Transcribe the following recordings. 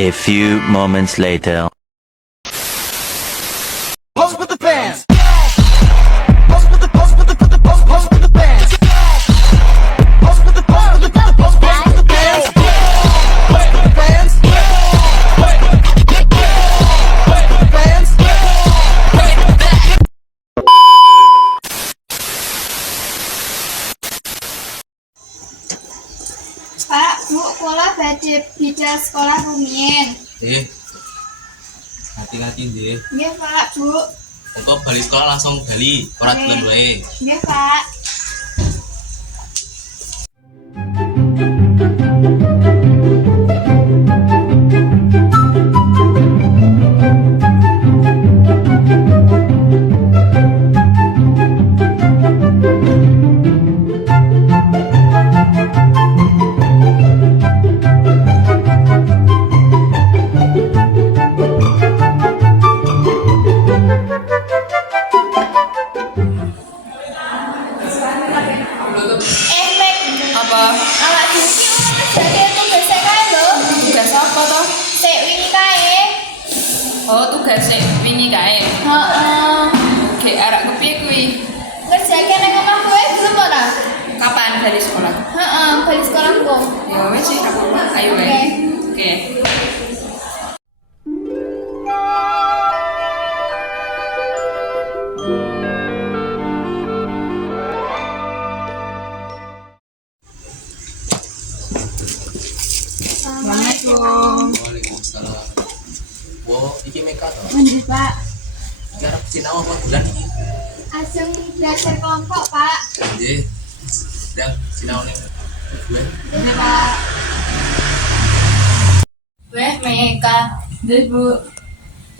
A few moments later. Pose with the fans. Pose with the pose with the pose with the fans. Pose with the pose with the pose with the fans. Pose with the fans. Fans. Pak, Bu, kula badhe bidal sekolah rumiyin. Hati-hati deh. Nggih, Pak, Bu. Engko bali sekolah langsung bali, ora Oke. dolan wae. Nggih, Pak. Mek, Apa? awak dhewe iki ora tugas kae lho. Tugas apa toh? Sik wingi kae. Oh, tugas wingi kae. Heeh. Oke, arek kepiye kuwi? Ngerjake nang omah kowe gelem ora? Kapan dari sekolah? Heeh, bali sekolahku. Ya wes sih, ra apa-apa. Ayo wae. Oke. Assalamualaikum. Waalaikumsalam. Wo, iki Meka to. Nggih, Pak. Iki arep sinau apa bulan iki? Ajeng belajar kelompok, Pak. Nggih. Sedang sinau ning gue. Nggih, Pak. Weh, Meka. Nggih, Bu.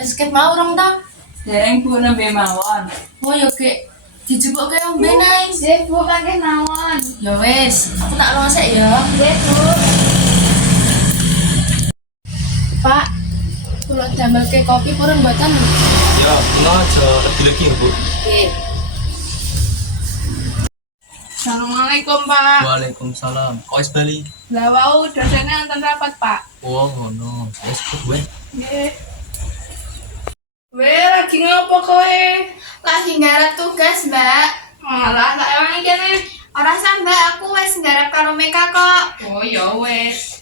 Esket mau urung ta? Dereng Bu nembe mawon. Oh, yo Kek. Dijupuk kaya ombe nae. Nggih, Bu, mangke mawon. Ya wes, aku tak losek ya. Nggih, Bu. Pak, kula damelke kopi purun mboten? Ya, ngono aja dilegi Bu. Oke. Assalamualaikum Pak. Waalaikumsalam. Kok wis bali? Lah wau dosennya anten rapat Pak. Oh, ngono. Wis gue. Nggih. Weh lagi ngopo kowe? Lagi nggarap tugas, Mbak. Malah tak ewangi kene. Ora sah, Mbak, aku wis nggarap karo Meka kok. Oh ya wes.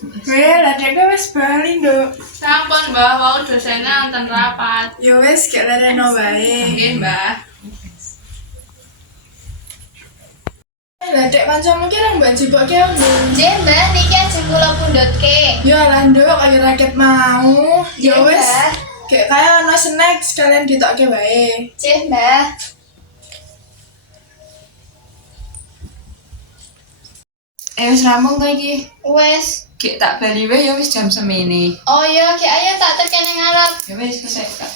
Weh lah dhewe wis bali, Nduk. Sampun Mbah, wau dosennya anten rapat. Ya wis gek lereno wae. Nggih, Mbah. Lah dek kancamu ki nang mbak jebok ki opo? Nggih, Mbak, niki ajeng kula pundhutke. Ya lah Nduk, kaya raket mau. Ya Nggih, wis. Mbak. Kayak kaya ono snack sekalian ditokke wae. Nggih, Mbak. Wis rampung ta iki? Wes. Kek tak bali wae ya wis jam semene. Oh iya, Ki ayo tak tekene ngarep. Ya wis selesai, Kak.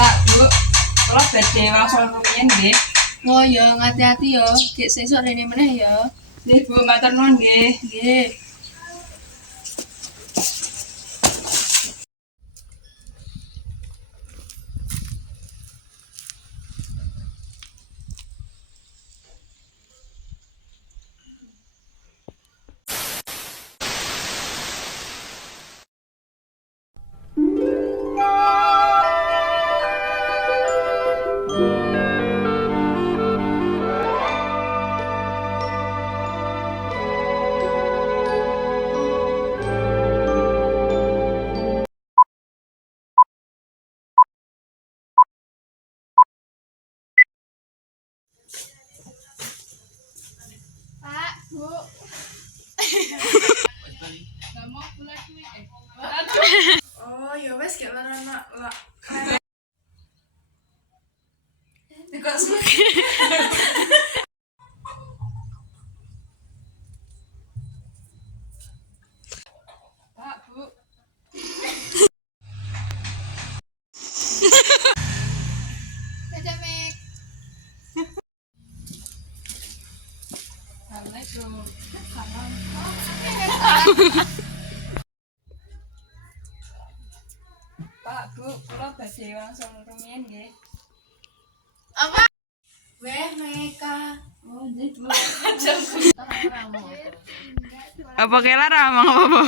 Pak, Bu, kula badhe wangsul rumiyin nggih. Oh ya, hati-hati ya. Gek sesuk rene meneh ya. Nggih, Bu, matur nuwun nggih. Nggih. Pak, Bu. Gak mau pulang kuwi. Oh, ya wes gek lereno lah. Kok suki? Pak, Bu. Dadah, Mek. Assalamualaikum. Pak, Bu, kula badhe wangsul rumiyin nggih. Apa? Weh, Meka. Apa kayak Lara emang apa?